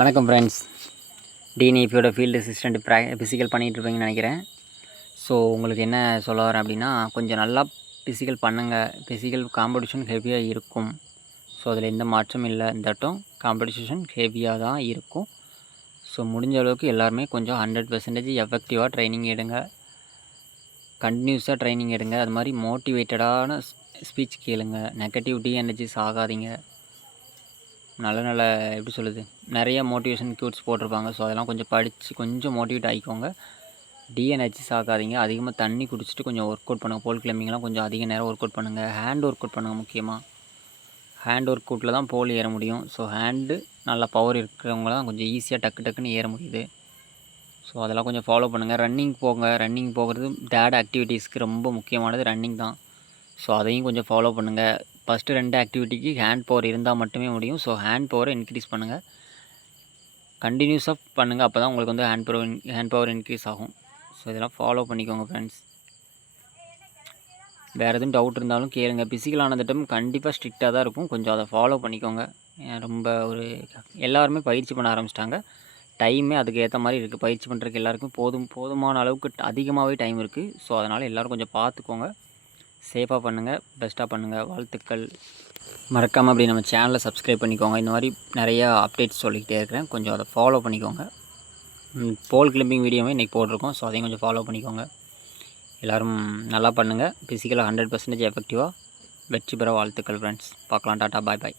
வணக்கம் friends. டிஎன்இபியோட field assistant physical பண்ணிகிட்டு இருப்பீங்கன்னு நினைக்கிறேன். ஸோ உங்களுக்கு என்ன சொல்ல வரேன் அப்படின்னா, கொஞ்சம் நல்லா ஃபிசிக்கல் பண்ணுங்கள். ஃபிசிக்கல் காம்படிஷன் ஹெவியாக இருக்கும். ஸோ அதில் எந்த மாற்றமும் இல்லை. இந்த வட்டம் காம்படிஷன் ஹெவியாக தான் இருக்கும். ஸோ முடிஞ்ச அளவுக்கு எல்லாருமே கொஞ்சம் 100% எஃபெக்டிவாக ட்ரைனிங் எடுங்க. கண்டினியூஸாக ட்ரைனிங் எடுங்க. அது மாதிரி மோட்டிவேட்டடான ஸ்பீச் கேளுங்க. நெகட்டிவ் எனர்ஜிஸ் ஆகாதீங்க. நல்ல எப்படி சொல்லுது, நிறைய மோட்டிவேஷன் க்யூட்ஸ் போட்டிருப்பாங்க. ஸோ அதெல்லாம் கொஞ்சம் படித்து கொஞ்சம் மோட்டிவேட் ஆகிக்கோங்க. டிஎன்ஹெச்எஸ் ஆகாதீங்க. அதிகமாக தண்ணி குடிச்சிட்டு கொஞ்சம் ஒர்க் அவுட் பண்ணுங்கள். போல் கிளைம்பிங்லாம் கொஞ்சம் அதிக நேரம் ஒர்க் அவுட் பண்ணுங்கள். ஹேண்ட் ஒர்க் அவுட் பண்ணுங்கள். முக்கியமாக ஹேண்ட் ஒர்க் அவுட்டில் தான் போல் ஏற முடியும். ஸோ ஹேண்டு நல்லா பவர் இருக்கிறவங்க தான் கொஞ்சம் ஈஸியாக டக்குன்னு ஏற முடியுது. ஸோ அதெல்லாம் கொஞ்சம் ஃபாலோ பண்ணுங்கள். ரன்னிங் போங்க. ரன்னிங் போகிறது டேட் ஆக்டிவிட்டீஸ்க்கு ரொம்ப முக்கியமானது ரன்னிங் தான். ஸோ அதையும் கொஞ்சம் ஃபாலோ பண்ணுங்கள். ஃபஸ்ட்டு 2 ஆக்டிவிட்டிக்கு ஹேண்ட் பவர் இருந்தால் மட்டுமே முடியும். ஸோ ஹேண்ட் பவரை இன்க்ரீஸ் பண்ணுங்கள். கண்டினியூஸாக பண்ணுங்கள். அப்போ தான் உங்களுக்கு வந்து ஹேண்ட் பவர் இன்க்ரீஸ் ஆகும். ஸோ இதெல்லாம் ஃபாலோ பண்ணிக்கோங்க ஃப்ரெண்ட்ஸ். வேறு எதுவும் டவுட் இருந்தாலும் கேளுங்க. ஃபிசிக்கலான திட்டம் கண்டிப்பாக ஸ்ட்ரிக்டாக தான் இருக்கும். கொஞ்சம் அதை ஃபாலோ பண்ணிக்கோங்க. ரொம்ப எல்லாருமே பயிற்சி பண்ண ஆரம்பிச்சிட்டாங்க. டைமே அதுக்கு ஏற்ற மாதிரி இருக்குது. பயிற்சி பண்ணுறதுக்கு எல்லாருக்கும் போதுமான அளவுக்கு அதிகமாகவே டைம் இருக்குது. ஸோ அதனால் எல்லோரும் கொஞ்சம் பார்த்துக்கோங்க. சேஃபாக பண்ணுங்கள். பெஸ்ட்டாக பண்ணுங்கள். வாழ்த்துக்கள். மறக்காமல் அப்படி நம்ம சேனலை சப்ஸ்கிரைப் பண்ணிக்கோங்க. இந்த மாதிரி நிறையா அப்டேட்ஸ் சொல்லிக்கிட்டே இருக்கிறேன். கொஞ்சம் அதை ஃபாலோ பண்ணிக்கோங்க. போல் கிளிம்பிங் வீடியோவே இன்றைக்கி போட்டிருக்கோம். ஸோ அதையும் கொஞ்சம் ஃபாலோ பண்ணிக்கோங்க. எல்லோரும் நல்லா பண்ணுங்கள். ஃபிசிக்கலாக 100% எஃபெக்டிவாக வெற்றி பெற வாழ்த்துக்கள் ஃப்ரெண்ட்ஸ். பார்க்கலாம். டாட்டா, பாய் பாய்.